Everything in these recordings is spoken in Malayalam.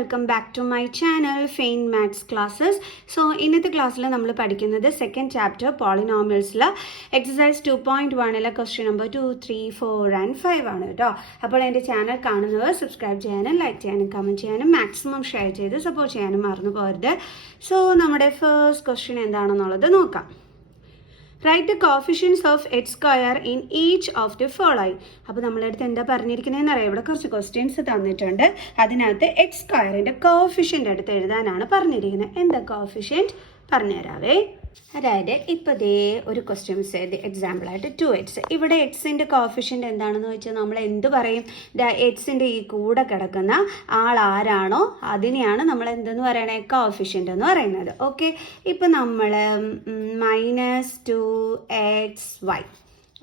Welcome back to my channel fine maths classes. So ഇന്നത്തെ ക്ലാസ്സിൽ നമ്മൾ പഠിക്കുന്നത് സെക്കൻഡ് ചാപ്റ്റർ പോളിനോമിയൽസിൽ എക്സസൈസ് 2.1 ക്വസ്റ്റ്യൻ നമ്പർ 2, 3, 4 and 5 ആണ് കേട്ടോ. അപ്പോൾ എൻ്റെ ചാനൽ കാണുന്നവർ സബ്സ്ക്രൈബ് ചെയ്യാനും ലൈക്ക് ചെയ്യാനും കമൻറ്റ് ചെയ്യാനും മാക്സിമം ഷെയർ ചെയ്ത് സപ്പോർട്ട് ചെയ്യാനും മറന്നു പോകരുത്. സോ നമ്മുടെ ഫസ്റ്റ് ക്വസ്റ്റ്യൻ എന്താണെന്നുള്ളത് നോക്കാം. Write the coefficients of H square in each of the following. അപ്പോൾ നമ്മളടുത്ത് എന്താ പറഞ്ഞിരിക്കുന്നതെന്ന് അറിയാം. ഇവിടെ കുറച്ച് ക്വസ്റ്റ്യൻസ് തന്നിട്ടുണ്ട്. അതിനകത്ത് എച്ച് സ്ക്വയറിൻ്റെ കോഫിഷ്യൻ്റ് അടുത്ത് എഴുതാനാണ് പറഞ്ഞിരിക്കുന്നത്. എന്താ കോഫിഷ്യൻറ്റ് പറഞ്ഞുതരാവേ. അതായത് ഇപ്പോൾ ദേ ഒരു ക്വസ്റ്റ്യൻസ് എഴുതി എക്സാമ്പിളായിട്ട് 2x. ഇവിടെ എക്സിൻ്റെ കോഫിഷ്യൻ്റ് എന്താണെന്ന് വെച്ചാൽ നമ്മൾ എന്ത് പറയും? എക്സിൻ്റെ ഈ കൂടെ കിടക്കുന്ന ആൾ ആരാണോ അതിനെയാണ് നമ്മൾ എന്തെന്ന് പറയണേ? കോഫിഷ്യൻ്റ് എന്ന് പറയുന്നത്. ഓക്കെ, ഇപ്പം നമ്മൾ -2xy.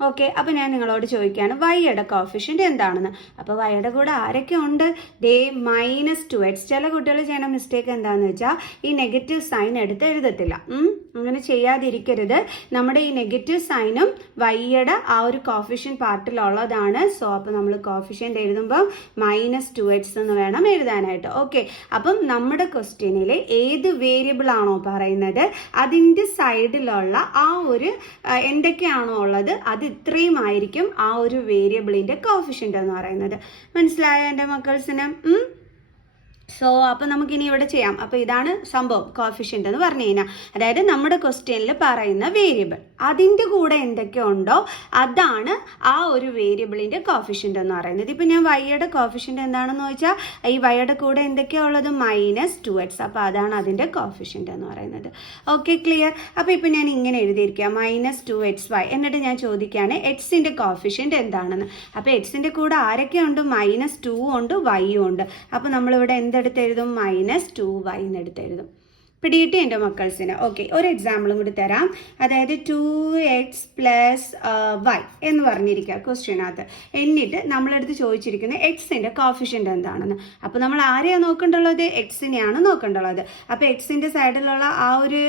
ഓക്കെ, അപ്പോൾ ഞാൻ നിങ്ങളോട് ചോദിക്കുകയാണ് വൈയുടെ കോഫിഷ്യൻ്റ് എന്താണെന്ന്. അപ്പോൾ വൈയുടെ കൂടെ ആരൊക്കെ ഉണ്ട്? ദേ -2x. ചില കുട്ടികൾ ചെയ്യുന്ന മിസ്റ്റേക്ക് എന്താണെന്ന് വെച്ചാൽ ഈ നെഗറ്റീവ് സൈൻ എടുത്ത് എഴുതത്തില്ല. അങ്ങനെ ചെയ്യാതിരിക്കരുത്. നമ്മുടെ ഈ നെഗറ്റീവ് സൈനും വൈയുടെ ആ ഒരു കോഫിഷ്യൻ്റ് പാർട്ടിലുള്ളതാണ്. സോ അപ്പോൾ നമ്മൾ കോഫിഷ്യൻ്റ് എഴുതുമ്പോൾ -2x എന്ന് വേണം എഴുതാനായിട്ട്. ഓക്കെ, അപ്പം നമ്മുടെ ക്വസ്റ്റ്യനിൽ ഏത് വേരിയബിൾ ആണോ പറയുന്നത് അതിൻ്റെ സൈഡിലുള്ള ആ ഒരു എന്തൊക്കെയാണോ ഉള്ളത് അത് ഇത്രയും ആയിരിക്കും ആ ഒരു വേരിയബിളിൻ്റെ കോഫിഷ്യൻ്റ് എന്ന് പറയുന്നത്. മനസ്സിലായോ എൻ്റെ മക്കൾസിന്? സോ അപ്പോൾ നമുക്കിനി ഇവിടെ ചെയ്യാം. അപ്പോൾ ഇതാണ് സംഭവം കോഫിഷ്യൻ്റ് എന്ന് പറഞ്ഞു കഴിഞ്ഞാൽ. അതായത് നമ്മുടെ ക്വസ്റ്റ്യനിൽ പറയുന്ന വേരിയബിൾ അതിൻ്റെ കൂടെ എന്തൊക്കെ ഉണ്ടോ അതാണ് ആ ഒരു വേരിയബിളിൻ്റെ കോഫിഷ്യൻ്റ് എന്ന് പറയുന്നത്. ഇപ്പം ഞാൻ വൈയുടെ കോഫിഷ്യൻ്റ് എന്താണെന്ന് ചോദിച്ചാൽ ഈ വൈയുടെ കൂടെ എന്തൊക്കെയാണ് ഉള്ളത്? -2x. അപ്പോൾ അതാണ് അതിൻ്റെ കോഫിഷ്യൻ്റ് എന്ന് പറയുന്നത്. Okay, clear? അപ്പോൾ ഇപ്പം ഞാൻ ഇങ്ങനെ എഴുതിയിരിക്കുക -2xy. എന്നിട്ട് ഞാൻ ചോദിക്കുകയാണ് എക്സിൻ്റെ കോഫിഷ്യൻ്റ് എന്താണെന്ന്. അപ്പോൾ എക്സിൻ്റെ കൂടെ ആരൊക്കെ ഉണ്ട്? -2 ഉണ്ട്, y ഉണ്ട്. അപ്പോൾ നമ്മളിവിടെ എന്തെടുത്ത് എഴുതും? -2y എന്നെടുത്ത് എഴുതും. പിടിയിട്ട് എൻ്റെ മക്കൾസിന്. ഓക്കെ, ഒരു എക്സാമ്പിളും കൂടി തരാം. അതായത് 2x + y എന്ന് പറഞ്ഞിരിക്കുക ക്വസ്റ്റ്യനകത്ത്. എന്നിട്ട് നമ്മളെടുത്ത് ചോദിച്ചിരിക്കുന്നത് എക്സിൻ്റെ കോഫിഷ്യൻ്റ് എന്താണെന്ന്. അപ്പോൾ നമ്മൾ ആരെയാണ് നോക്കേണ്ടുള്ളത്? എക്സിനെയാണ് നോക്കേണ്ടുള്ളത്. അപ്പോൾ എക്സിൻ്റെ സൈഡിലുള്ള ആ ഒരു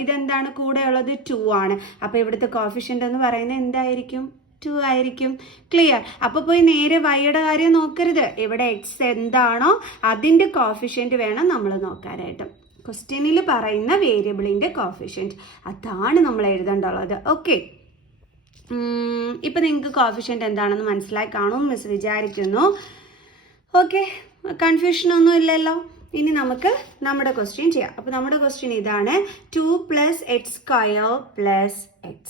ഇതെന്താണ്? കൂടെയുള്ളത് 2 ആണ്. അപ്പോൾ ഇവിടുത്തെ കോഫിഷ്യൻ്റ് എന്ന് പറയുന്നത് എന്തായിരിക്കും? 2 ആയിരിക്കും. ക്ലിയർ? അപ്പോൾ പോയി നേരെ വൈയുടെ കാര്യം നോക്കരുത്. ഇവിടെ എക്സ് എന്താണോ അതിൻ്റെ കോഫിഷ്യൻ്റ് വേണം നമ്മൾ നോക്കാനായിട്ട്. ക്വസ്റ്റ്യനിൽ പറയുന്ന വേരിയബിളിൻ്റെ കോഫിഷ്യൻ്റ് അതാണ് നമ്മൾ എഴുതേണ്ടുള്ളത്. ഓക്കെ, ഇപ്പം നിങ്ങൾക്ക് കോഫിഷ്യൻ്റ് എന്താണെന്ന് മനസ്സിലായി കാണും മിസ് വിചാരിക്കുന്നു. ഓക്കെ, കൺഫ്യൂഷനൊന്നും ഇല്ലല്ലോ. ഇനി നമുക്ക് നമ്മുടെ ക്വസ്റ്റ്യൻ ചെയ്യാം. അപ്പോൾ നമ്മുടെ ക്വസ്റ്റ്യൻ ഇതാണ് 2 + x² + x.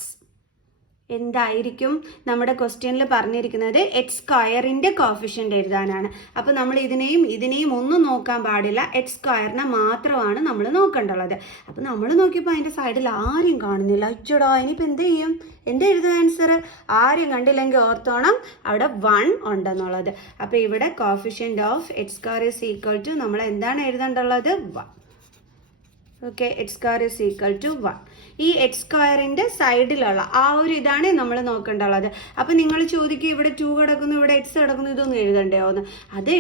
എന്തായിരിക്കും നമ്മുടെ ക്വസ്റ്റ്യനിൽ പറഞ്ഞിരിക്കുന്നത്? എക്സ് സ്ക്വയറിൻ്റെ കോഫിഷ്യൻ്റ് എഴുതാനാണ്. അപ്പോൾ നമ്മൾ ഇതിനെയും ഒന്നും നോക്കാൻ പാടില്ല. എക്സ് സ്ക്വയറിനെ മാത്രമാണ് നമ്മൾ നോക്കേണ്ടുള്ളത്. അപ്പോൾ നമ്മൾ നോക്കിയപ്പോൾ അതിൻ്റെ സൈഡിൽ ആരും കാണുന്നില്ല. അച്ചോടോ, ഇനിയിപ്പോൾ എന്ത് ചെയ്യും? എന്ത് എഴുതും ആൻസർ? ആരും കണ്ടില്ലെങ്കിൽ ഓർത്തോണം അവിടെ 1 ഉണ്ടെന്നുള്ളത്. അപ്പോൾ ഇവിടെ കോഫിഷ്യൻ്റ് ഓഫ് x² = നമ്മൾ എന്താണ് എഴുതേണ്ടുള്ളത്? 1. Okay, x² = 1. ഈ x² സൈഡിലുള്ള ആ ഒരു ഇതാണ് നമ്മൾ നോക്കേണ്ടുള്ളത്. അപ്പം നിങ്ങൾ ചോദിക്കുക ഇവിടെ 2 കിടക്കുന്നു, ഇവിടെ x കിടക്കുന്നു, ഇതൊന്നും എഴുതണ്ടയോ എന്ന്. അത്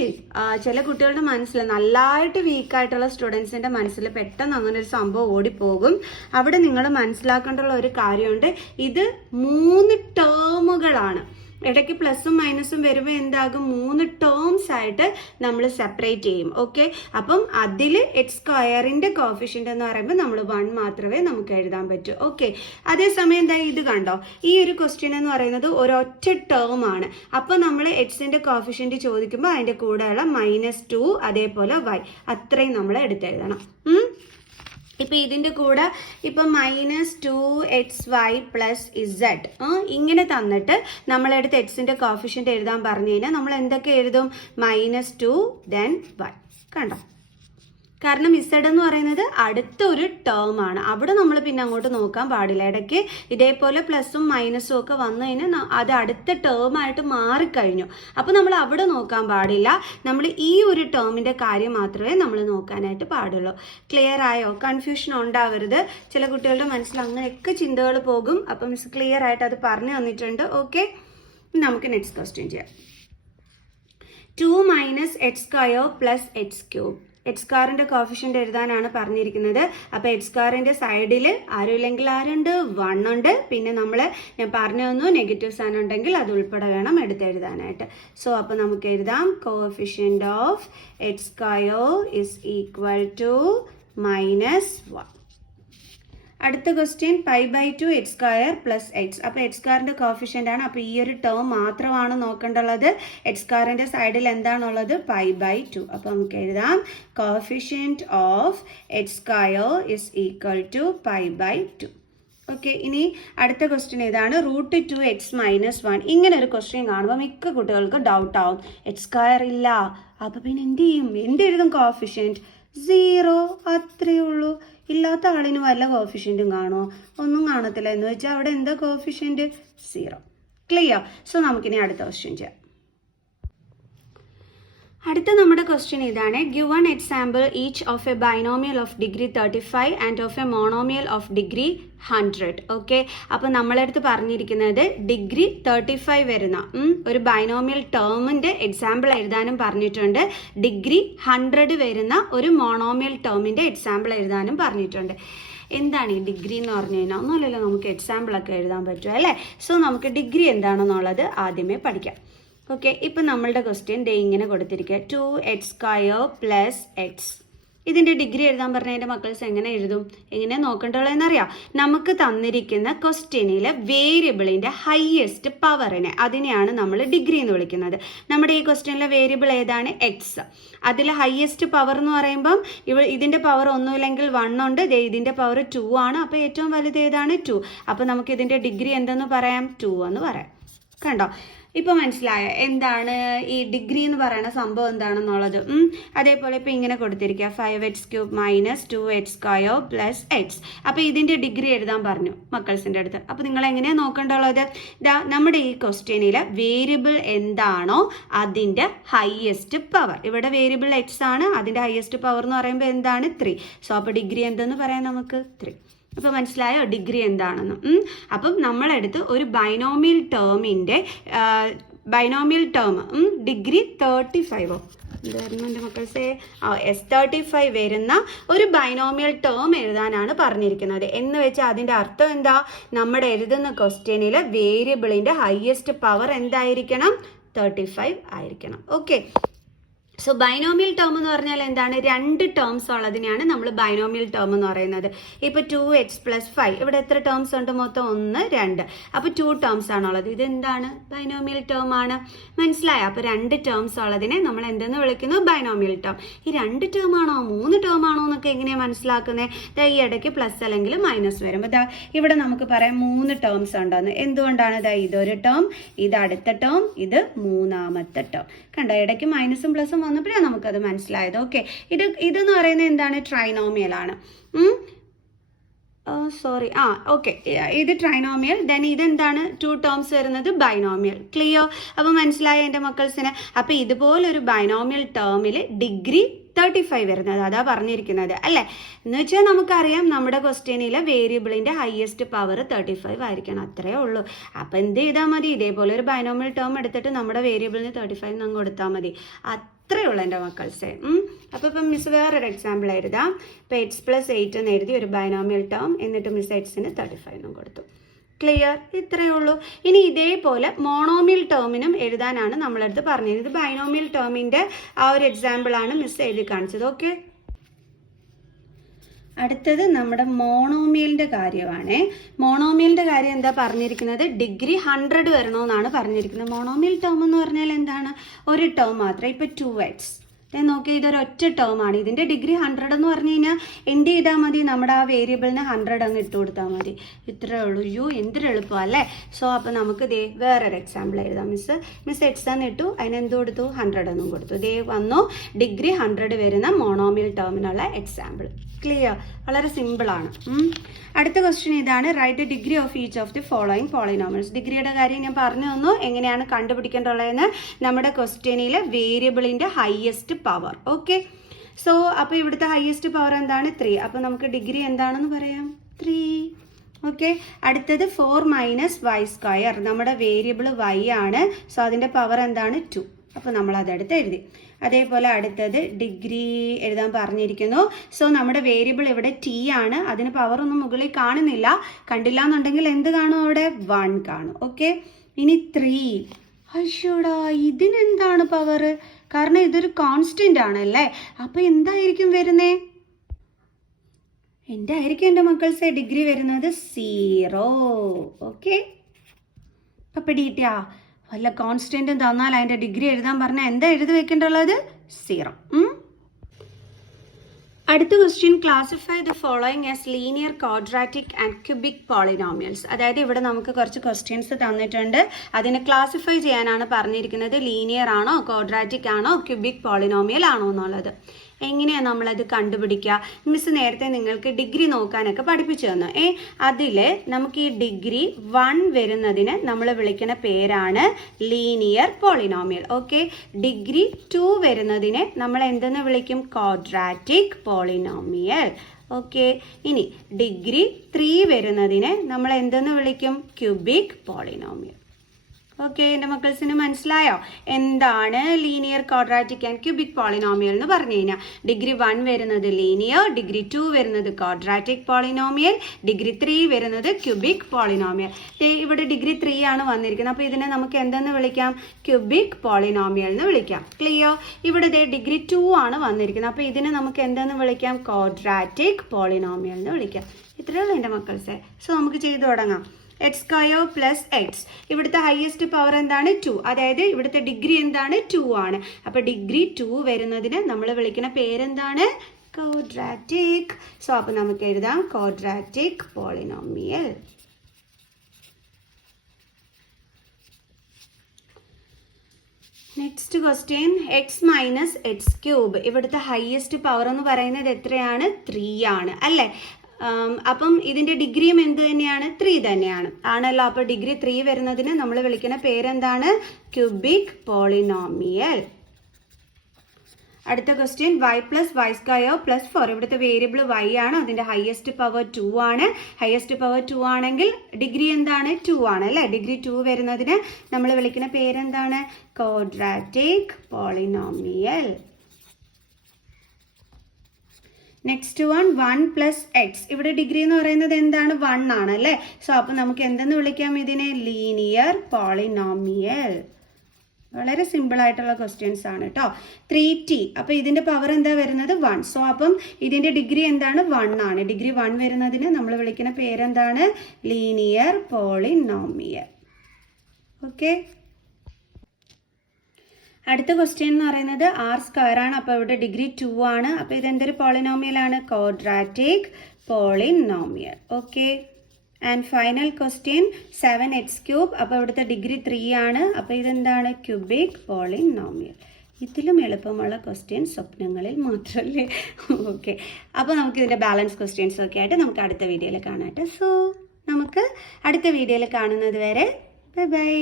ചില കുട്ടികളുടെ മനസ്സിൽ നല്ലതായിട്ട് വീക്കായിട്ടുള്ള സ്റ്റുഡൻസിൻ്റെ മനസ്സിൽ പെട്ടെന്ന് അങ്ങനെ ഒരു സംഭവം ഓടിപ്പോകും. അവിടെ നിങ്ങൾ മനസ്സിലാക്കേണ്ടുള്ള ഒരു കാര്യമുണ്ട്. ഇത് 3 ടേമുകളാണ്. ഇടയ്ക്ക് പ്ലസും മൈനസും വരുമ്പോൾ എന്താകും? 3 ടേംസ് ആയിട്ട് നമ്മൾ സെപ്പറേറ്റ് ചെയ്യും. ഓക്കെ, അപ്പം അതിൽ x² കോഫിഷ്യൻ്റ് എന്ന് പറയുമ്പോൾ നമ്മൾ 1 മാത്രമേ നമുക്ക് എഴുതാൻ പറ്റൂ. ഓക്കെ, അതേസമയം എന്താ ഇത് കണ്ടോ? ഈ ഒരു ക്വസ്റ്റ്യൻ എന്ന് പറയുന്നത് ഒരൊറ്റ ടേം ആണ്. അപ്പോൾ നമ്മൾ എക്സിൻ്റെ കോഫിഷ്യൻ്റ് ചോദിക്കുമ്പോൾ അതിൻ്റെ കൂടെയുള്ള -2 അതേപോലെ y അത്രയും നമ്മൾ എടുത്തെഴുതണം. ഇപ്പം ഇതിൻ്റെ കൂടെ ഇപ്പം -2xy + z ഇങ്ങനെ തന്നിട്ട് നമ്മളെടുത്ത് എക്സിൻ്റെ കോഫിഷ്യൻ്റ് എഴുതാൻ പറഞ്ഞു കഴിഞ്ഞാൽ നമ്മൾ എന്തൊക്കെ എഴുതും? -2 then y. കണ്ടോ? കാരണം z എന്ന് പറയുന്നത് അടുത്തൊരു ടേം ആണ്. അവിടെ നമ്മൾ പിന്നെ അങ്ങോട്ട് നോക്കാൻ പാടില്ല. ഇടയ്ക്ക് ഇതേപോലെ പ്ലസും മൈനസും ഒക്കെ വന്നു കഴിഞ്ഞാൽ അത് അടുത്ത ടേമായിട്ട് മാറിക്കഴിഞ്ഞു. അപ്പോൾ നമ്മൾ അവിടെ നോക്കാൻ പാടില്ല. നമ്മൾ ഈ ഒരു ടേമിൻ്റെ കാര്യം മാത്രമേ നമ്മൾ നോക്കാനായിട്ട് പാടുള്ളൂ. ക്ലിയർ ആയോ? കൺഫ്യൂഷൻ ഉണ്ടാവരുത്. ചില കുട്ടികളുടെ മനസ്സിൽ അങ്ങനെയൊക്കെ ചിന്തകൾ പോകും. അപ്പം മിസ് ക്ലിയർ ആയിട്ട് അത് പറഞ്ഞു തന്നിട്ടുണ്ട്. ഓക്കെ, നമുക്ക് നെക്സ്റ്റ് ക്വസ്റ്റ്യൻ ചെയ്യാം. 2 - x² + x³ എക്സ് സ്ക്വയറിന്റെ കോഫിഷ്യന്റ് എഴുതാനാണ് പറഞ്ഞിരിക്കുന്നത്. അപ്പോൾ എക്സ് സ്ക്വയറിന്റെ സൈഡിൽ ആരുമില്ലെങ്കിൽ ആരുണ്ട്, 1 ഉണ്ട്. പിന്നെ ഞാൻ പറഞ്ഞു തന്നു നെഗറ്റീവ് സൈൻ ഉണ്ടെങ്കിൽ അത് ഉൾപ്പെടെ വേണം എടുത്തെഴുതാനായിട്ട്. സോ അപ്പോൾ നമുക്ക് എഴുതാം coefficient of x square is equal to -1. അടുത്ത question π/2 x square plus x. അപ്പോൾ എക്സ് സ്ക്വയറിന്റെ കോഫിഷ്യന്റ് ആണ്. അപ്പോൾ ഈ ഒരു ടേം മാത്രമാണ് നോക്കേണ്ടുള്ളത്. എക്സ് സ്ക്വയറിന്റെ സൈഡിൽ എന്താണുള്ളത്, π/2. അപ്പോൾ നമുക്ക് എഴുതാം coefficient of x square is equal to π/2. Okay, ഇനി അടുത്ത ക്വസ്റ്റ്യൻ ഏതാണ്, √2x - 1. ഇങ്ങനെ ഒരു ക്വസ്റ്റ്യൻ കാണുമ്പോൾ മിക്ക കുട്ടികൾക്ക് ഡൗട്ട് ആവും, എക്സ് സ്ക്വയർ ഇല്ല, അപ്പോൾ പിന്നെ എന്ത് ചെയ്യും, എന്തെഴുതും, കോഫിഷ്യന്റ് 0, അത്രയേ ഉള്ളൂ. ഇല്ലാത്ത ആളിന് വല്ല കോഫിഷ്യൻറ്റും കാണുമോ, ഒന്നും കാണത്തില്ല. എന്ന് വെച്ചാൽ അവിടെ എന്താ കോഫിഷ്യന്റ്, 0. ക്ലിയർ. സോ നമുക്കിനി അടുത്ത ക്വസ്റ്റ്യൻ ചെയ്യാം. അടുത്ത നമ്മുടെ ക്വസ്റ്റ്യൻ ഇതാണ്, given example each of A binomial of degree 35 and of A monomial of degree 100. Okay, അപ്പോൾ നമ്മളടുത്ത് പറഞ്ഞിരിക്കുന്നത് ഡിഗ്രി 35 വരുന്ന ഒരു ബൈനോമിയൽ ടേമിൻ്റെ എക്സാമ്പിൾ എഴുതാനും പറഞ്ഞിട്ടുണ്ട്. ഡിഗ്രി 100 വരുന്ന ഒരു മോണോമിയൽ ടേമിൻ്റെ എക്സാമ്പിൾ എഴുതാനും പറഞ്ഞിട്ടുണ്ട്. എന്താണ് ഈ ഡിഗ്രി എന്ന് പറഞ്ഞു കഴിഞ്ഞാൽ ഒന്നുമില്ലല്ലോ, നമുക്ക് എക്സാമ്പിളൊക്കെ എഴുതാൻ പറ്റും അല്ലേ. സോ നമുക്ക് ഡിഗ്രി എന്താണെന്നുള്ളത് ആദ്യമേ പഠിക്കാം. ഓക്കെ, ഇപ്പം നമ്മളുടെ ക്വസ്റ്റ്യൻ ഇങ്ങനെ കൊടുത്തിരിക്കുക, 2x² പ്ലസ് എക്സ്. ഇതിൻ്റെ ഡിഗ്രി എഴുതാൻ പറഞ്ഞതിൻ്റെ മക്കൾസ് എങ്ങനെ എഴുതും, എങ്ങനെ നോക്കേണ്ടുള്ളതെന്നറിയാം. നമുക്ക് തന്നിരിക്കുന്ന ക്വസ്റ്റ്യനിൽ വേരിയബിളിൻ്റെ ഹയസ്റ്റ് പവറിനെ, അതിനെയാണ് നമ്മൾ ഡിഗ്രി എന്ന് വിളിക്കുന്നത്. നമ്മുടെ ഈ ക്വസ്റ്റ്യനിലെ വേരിയബിൾ ഏതാണ്, എക്സ്. അതിൽ ഹയസ്റ്റ് പവർ എന്ന് പറയുമ്പം ഇതിൻ്റെ പവർ ഒന്നുമില്ലെങ്കിൽ 1 ഉണ്ട്, ഇതിൻ്റെ പവർ 2 ആണ്. അപ്പോൾ ഏറ്റവും വലുത് ഏതാണ്, 2. അപ്പോൾ നമുക്ക് ഇതിൻ്റെ ഡിഗ്രി എന്തെന്ന് പറയാം, 2 എന്ന് പറയാം. കണ്ടോ, ഇപ്പോൾ മനസ്സിലായോ എന്താണ് ഈ ഡിഗ്രി എന്ന് പറയുന്ന സംഭവം എന്താണെന്നുള്ളത്. അതേപോലെ ഇപ്പോൾ ഇങ്ങനെ കൊടുത്തിരിക്കുക, 5x³ - 2x² പ്ലസ് എക്സ്. അപ്പോൾ ഇതിൻ്റെ ഡിഗ്രി എഴുതാൻ പറഞ്ഞു മക്കൾസിൻ്റെ അടുത്ത്. അപ്പോൾ നിങ്ങൾ എങ്ങനെയാണ് നോക്കേണ്ടുള്ളത്, നമ്മുടെ ഈ ക്വസ്റ്റ്യനിൽ വേരിയബിൾ എന്താണോ അതിൻ്റെ ഹയസ്റ്റ് പവർ, ഇവിടെ വേരിയബിൾ എക്സ് ആണ്, അതിൻ്റെ ഹയസ്റ്റ് പവർ എന്ന് പറയുമ്പോൾ എന്താണ്, 3. സോ അപ്പോൾ ഡിഗ്രി എന്തെന്ന് പറയാം നമുക്ക്, 3. അപ്പോൾ മനസ്സിലായോ ഡിഗ്രി എന്താണെന്ന്. അപ്പം നമ്മളെടുത്ത് ഒരു ബൈനോമിയൽ ടേമിൻ്റെ ബൈനോമിയൽ ടേം ഡിഗ്രി 35 എന്തായിരുന്നു എൻ്റെ മക്കൾസേ, S35 വരുന്ന ഒരു ബൈനോമിയൽ ടേം എഴുതാനാണ് പറഞ്ഞിരിക്കുന്നത്. എന്ന് വെച്ചാൽ അതിൻ്റെ അർത്ഥം എന്താ, നമ്മുടെ എഴുതുന്ന ക്വസ്റ്റ്യനിൽ വേരിയബിളിൻ്റെ ഹയസ്റ്റ് പവർ എന്തായിരിക്കണം, 35 ആയിരിക്കണം. ഓക്കെ, സോ ബൈനോമിയൽ ടേം എന്ന് പറഞ്ഞാൽ എന്താണ്, 2 ടേംസ് ഉള്ളതിനെയാണ് നമ്മൾ ബൈനോമിയൽ ടേം എന്ന് പറയുന്നത്. ഇപ്പോൾ 2x + 5, ഇവിടെ എത്ര ടേംസ് ഉണ്ട്, മൊത്തം 1, 2. അപ്പോൾ 2 ടേംസ് ആണുള്ളത്. ഇതെന്താണ്, ബൈനോമിയൽ ടേം ആണ്. മനസ്സിലായോ. അപ്പോൾ 2 ടേംസ് ഉള്ളതിനെ നമ്മൾ എന്തെന്ന് വിളിക്കുന്നു, ബൈനോമിയൽ ടേം. ഈ 2 ടേം ആണോ 3 ടേം ആണോ എന്നൊക്കെ എങ്ങനെയാണ് മനസ്സിലാക്കുന്നത്, ഈ ഇടയ്ക്ക് പ്ലസ് അല്ലെങ്കിൽ മൈനസ് വരും. അപ്പോൾ ഇവിടെ നമുക്ക് പറയാം 3 ടേംസ് ഉണ്ടെന്ന്. എന്തുകൊണ്ടാണ്, ഇതൊരു ടേം, ഇത് അടുത്ത ടേം, ഇത് മൂന്നാമത്തെ ടേം. കണ്ടോ, ഇടയ്ക്ക് മൈനസും പ്ലസും വന്നപ്പോഴാണ് നമുക്കത് മനസ്സിലായത്. ഓക്കെ, ഇതെന്ന് പറയുന്നത് എന്താണ്, ട്രൈനോമിയൽ ആണ്. സോറി, ഓക്കെ, ഇത് ട്രൈനോമിയൽ. ദെൻ ഇതെന്താണ്, 2 ടേംസ് വരുന്നത് ബൈനോമിയൽ. ക്ലിയർ. അപ്പോൾ മനസ്സിലായ എൻ്റെ മക്കൾസിന്. അപ്പോൾ ഇതുപോലൊരു ബൈനോമിയൽ ടേമിൽ ഡിഗ്രി 35 വരുന്നത്, അതാ പറഞ്ഞിരിക്കുന്നത് അല്ലേ. എന്ന് വെച്ചാൽ നമുക്കറിയാം നമ്മുടെ ക്വസ്റ്റ്യനിലെ വേരിയബിളിൻ്റെ ഹയസ്റ്റ് പവർ 35 ആയിരിക്കണം, അത്രയേ ഉള്ളൂ. അപ്പോൾ എന്ത് ചെയ്താൽ മതി, ഇതേപോലെ ഒരു ബൈനോമിയൽ ടേം എടുത്തിട്ട് നമ്മുടെ വേരിയബിളിന് 35 അങ്ങ് കൊടുത്താൽ മതി. അത്രയേ ഉള്ളൂ എൻ്റെ മക്കൾസേ. അപ്പോൾ ഇപ്പം മിസ് വേറൊരു എക്സാമ്പിൾ എഴുതാം. ഇപ്പോൾ x + 8 എന്ന് എഴുതി ഒരു ബൈനോമിയൽ ടേം, എന്നിട്ട് മിസ് എക്സിന് 35 എന്നും കൊടുത്തു. ക്ലിയർ, ഇത്രയേ ഉള്ളൂ. ഇനി ഇതേപോലെ മോണോമിയൽ ടേമിനും എഴുതാനാണ് നമ്മളടുത്ത് പറഞ്ഞത്. ഇത് ബൈനോമിയൽ ടേമിൻ്റെ ആ ഒരു എക്സാമ്പിളാണ് മിസ് എഴുതി കാണിച്ചത്. ഓക്കെ, അടുത്തത് നമ്മുടെ മോണോമിയലിൻ്റെ കാര്യമാണ്. മോണോമിയലിൻ്റെ കാര്യം എന്താ പറഞ്ഞിരിക്കുന്നത്, ഡിഗ്രി 100 വരണമെന്നാണ് പറഞ്ഞിരിക്കുന്നത്. മോണോമിയൽ ടേം എന്ന് പറഞ്ഞാൽ എന്താണ്, ഒരു ടേം മാത്രം. ഇപ്പോൾ 2x നോക്കി, ഇതൊരൊറ്റ ടേം ആണ്. ഇതിൻ്റെ ഡിഗ്രി 100 എന്ന് പറഞ്ഞു കഴിഞ്ഞാൽ എന്ത് ചെയ്താൽ മതി, നമ്മുടെ ആ വേരിയബിളിന് 100 അങ്ങ് ഇട്ട് കൊടുത്താൽ മതി. ഇത്രയേ ഉള്ളൂ. എന്തൊരു എളുപ്പം അല്ലേ. സോ അപ്പോൾ നമുക്ക് വേറൊരു എക്സാമ്പിൾ എഴുതാം. മിസ് എക്സ് എന്ന് ഇട്ടു, അതിനെന്ത് കൊടുത്തു, 100 എന്നും കൊടുത്തു. വന്നു ഡിഗ്രി 100 വരുന്ന മോണോമിയൽ ടേമിനുള്ള എക്സാമ്പിൾ. ക്ലിയർ, വളരെ സിമ്പിളാണ്. അടുത്ത ക്വസ്റ്റ്യൻ ഇതാണ്, write the degree of each of the following polynomials. ഡിഗ്രിയുടെ കാര്യം ഞാൻ പറഞ്ഞു തന്നു, എങ്ങനെയാണ് കണ്ടുപിടിക്കേണ്ടതെന്ന്. നമ്മുടെ ക്വസ്റ്റ്യനിൽ വേരിയബിളിൻ്റെ ഹയസ്റ്റ് പവർ. ഓക്കെ, സോ അപ്പോൾ ഇവിടുത്തെ ഹയസ്റ്റ് പവർ എന്താണ്, 3. അപ്പോൾ നമുക്ക് ഡിഗ്രി എന്താണെന്ന് പറയാം, 3. ഓക്കെ, അടുത്തത് 4 - y². നമ്മുടെ വേരിയബിൾ y ആണ്. സോ അതിൻ്റെ പവർ എന്താണ്, 2. അപ്പോൾ നമ്മളതെടുത്ത് എഴുതി. അതേപോലെ അടുത്തത് ഡിഗ്രി എഴുതാൻ പറഞ്ഞിരിക്കുന്നു. സോ നമ്മുടെ വേരിയബിൾ ഇവിടെ ടി ആണ്. അതിന് പവറൊന്നും മുകളിൽ കാണുന്നില്ല. കണ്ടില്ല എന്നുണ്ടെങ്കിൽ എന്ത് കാണും അവിടെ? 1 കാണും. ഓക്കെ, ഇനി 3. അയ്യോടാ, ഇതിനെന്താണ് പവർ? കാരണം ഇതൊരു കോൺസ്റ്റന്റ് ആണല്ലേ. അപ്പോൾ എന്തായിരിക്കും വരുന്നേ? എന്തായിരിക്കും എൻ്റെ മക്കൾസെ ഡിഗ്രി വരുന്നത്? 0. ഓക്കെ, അപ്പം പിടിയിട്ടാ? വല്ല കോൺസ്റ്റൻറ്റും തന്നാൽ അതിൻ്റെ ഡിഗ്രി എഴുതാൻ പറഞ്ഞാൽ എന്താ എഴുതി വെക്കേണ്ടുള്ളത്? 0. അടുത്ത question, classify the following as linear, quadratic and cubic polynomials. അതായത് ഇവിടെ നമുക്ക് കുറച്ച് ക്വസ്റ്റ്യൻസ് തന്നിട്ടുണ്ട്. അതിനെ ക്ലാസിഫൈ ചെയ്യാനാണ് പറഞ്ഞിരിക്കുന്നത്. ലീനിയർ ആണോ, ക്വാഡ്രാറ്റിക് ആണോ, ക്യൂബിക് പോളിനോമിയൽ ആണോ എന്നുള്ളത്. എങ്ങനെയാണ് നമ്മളത് കണ്ടുപിടിക്കുക? മിസ് നേരത്തെ നിങ്ങൾക്ക് ഡിഗ്രി നോക്കാനൊക്കെ പഠിപ്പിച്ചു തന്നു. അതിൽ നമുക്ക് ഈ ഡിഗ്രി 1 വരുന്നതിന് നമ്മൾ വിളിക്കുന്ന പേരാണ് ലീനിയർ പോളിനോമിയൽ. ഓക്കെ, ഡിഗ്രി 2 വരുന്നതിനെ നമ്മൾ എന്തെന്ന് വിളിക്കും? Quadratic polynomial. ഓക്കെ, ഇനി ഡിഗ്രി 3 വരുന്നതിനെ നമ്മൾ എന്തെന്ന് വിളിക്കും? Cubic polynomial. ഓക്കെ, എൻ്റെ മക്കൾസിന് മനസ്സിലായോ എന്താണ് linear, quadratic and cubic polynomial എന്ന് പറഞ്ഞു കഴിഞ്ഞാൽ? ഡിഗ്രി 1 വരുന്നത് ലീനിയർ, ഡിഗ്രി 2 വരുന്നത് ക്വാഡ്രാറ്റിക് പോളിനോമിയൽ, ഡിഗ്രി 3 വരുന്നത് ക്യൂബിക് പോളിനോമിയൽ. ഇവിടെ ഡിഗ്രി 3 ആണ് വന്നിരിക്കുന്നത്. അപ്പോൾ ഇതിനെ നമുക്ക് എന്തെന്ന് വിളിക്കാം? ക്യൂബിക് പോളിനോമിയൽ എന്ന് വിളിക്കാം. ക്ലിയർ? ഇവിടെ ഡിഗ്രി 2 ആണ് വന്നിരിക്കുന്നത്. അപ്പോൾ ഇതിനെ നമുക്ക് എന്തെന്ന് വിളിക്കാം? ക്വാഡ്രാറ്റിക് പോളിനോമിയൽ എന്ന് വിളിക്കാം. ഇത്രയേ ഉള്ളൂ എൻ്റെ മക്കൾസെ. സോ നമുക്ക് ചെയ്തു തുടങ്ങാം. X square plus X. ഇവിടുത്തെ ഹയസ്റ്റ് പവർ എന്താണ്? 2. അതായത് ഇവിടുത്തെ ഡിഗ്രി എന്താണ്? 2 ആണ്. അപ്പോൾ ഡിഗ്രി 2 വരുന്നതിന് നമ്മൾ വിളിക്കുന്ന പേരെന്താണ്? ക്വാഡ്രാറ്റിക്. സോ അപ്പോൾ നമുക്ക് എഴുതാം quadratic polynomial. Next question, X minus X cube. ഇവിടുത്തെ ഹയസ്റ്റ് പവർ എന്ന് പറയുന്നത് എത്രയാണ്? 3 ആണ് അല്ലേ? അപ്പം ഇതിൻ്റെ ഡിഗ്രിയും എന്ത് തന്നെയാണ്? 3 തന്നെയാണ് ആണല്ലോ. അപ്പോൾ ഡിഗ്രി 3 വരുന്നതിന് നമ്മൾ വിളിക്കുന്ന പേരെന്താണ്? Cubic polynomial. അടുത്ത question, y plus y square plus 4. ഇവിടുത്തെ വേരിയബിൾ y ആണ്. അതിൻ്റെ ഹയസ്റ്റ് പവർ 2 ആണ്. ഹയസ്റ്റ് പവർ 2 ആണെങ്കിൽ ഡിഗ്രി എന്താണ്? 2 ആണ് അല്ലേ? ഡിഗ്രി 2 വരുന്നതിന് നമ്മൾ വിളിക്കുന്ന പേരെന്താണ്? Quadratic polynomial. Next 1 plus X. ഇവിടെ ഡിഗ്രി എന്ന് പറയുന്നത് എന്താണ്? 1 ആണ് അല്ലേ? സോ അപ്പോൾ നമുക്ക് എന്തെന്ന് വിളിക്കാം ഇതിനെ? Linear polynomial. വളരെ സിമ്പിൾ ആയിട്ടുള്ള ക്വസ്റ്റ്യൻസ് ആണ് കേട്ടോ. 3t. അപ്പോൾ ഇതിൻ്റെ പവർ എന്താ വരുന്നത്? 1. സോ അപ്പം ഇതിൻ്റെ ഡിഗ്രി എന്താണ്? 1 ആണ്. ഡിഗ്രി 1 വരുന്നതിന് നമ്മൾ വിളിക്കുന്ന പേരെന്താണ്? Linear polynomial. ഓക്കെ, അടുത്ത ക്വസ്റ്റ്യൻ എന്ന് പറയുന്നത് ആർ സ്ക്വയർ ആണ്. അപ്പോൾ ഇവിടെ ഡിഗ്രി 2 ആണ്. അപ്പോൾ ഇതെന്തൊരു പോളിനോമിയലാണ്? Quadratic polynomial. Okay, and final question 7x cube. അപ്പോൾ ഇവിടുത്തെ ഡിഗ്രി 3 ആണ്. അപ്പോൾ ഇതെന്താണ്? Cubic polynomial. ഇതിലും എളുപ്പമുള്ള ക്വസ്റ്റ്യൻ സ്വപ്നങ്ങളിൽ മാത്രമല്ലേ? ഓക്കെ, അപ്പോൾ നമുക്ക് ഇതിൻ്റെ ബാലൻസ് ക്വസ്റ്റ്യൻസ് ഒക്കെ ആയിട്ട് നമുക്ക് അടുത്ത വീഡിയോയിൽ കാണാം. സോ നമുക്ക് അടുത്ത വീഡിയോയിൽ കാണുന്നത് വരെ ബൈ ബൈ.